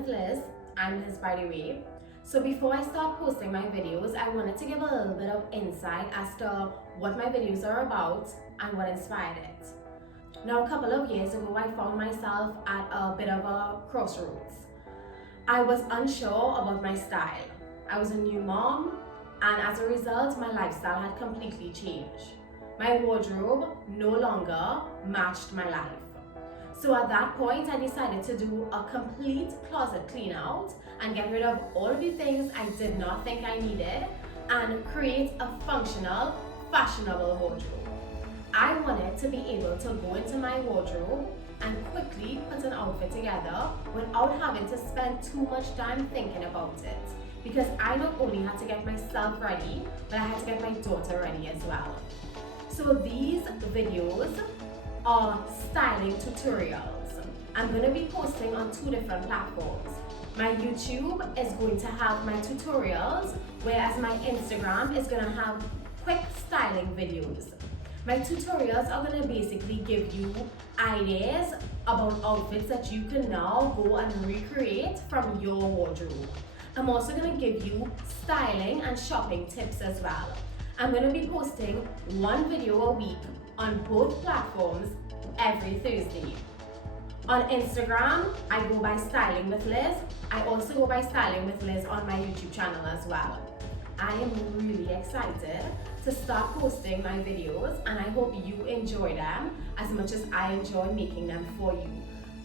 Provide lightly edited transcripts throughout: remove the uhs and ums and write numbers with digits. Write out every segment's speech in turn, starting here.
with Liz. I'm Liz, by the way. So before I start posting my videos, I wanted to give a little bit of insight as to what my videos are about and what inspired it. Now, a couple of years ago, I found myself at a bit of a crossroads. I was unsure about my style. I was a new mom, and as a result, my lifestyle had completely changed. My wardrobe no longer matched my life. So at that point, I decided to do a complete closet clean out and get rid of all of the things I did not think I needed and create a functional, fashionable wardrobe. I wanted to be able to go into my wardrobe and quickly put an outfit together without having to spend too much time thinking about it. Because I not only had to get myself ready, but I had to get my daughter ready as well. So these videos are styling tutorials. I'm going to be posting on 2 different platforms. My YouTube is going to have my tutorials, whereas my Instagram is going to have quick styling videos. My tutorials are going to basically give you ideas about outfits that you can now go and recreate from your wardrobe. I'm also going to give you styling and shopping tips as well. I'm going to be posting 1 video a week on both platforms every Thursday. On Instagram, I go by Styling with Liz. I also go by Styling with Liz on my YouTube channel as well. I am really excited to start posting my videos, and I hope you enjoy them as much as I enjoy making them for you.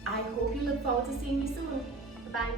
I hope you look forward to seeing me soon. Bye.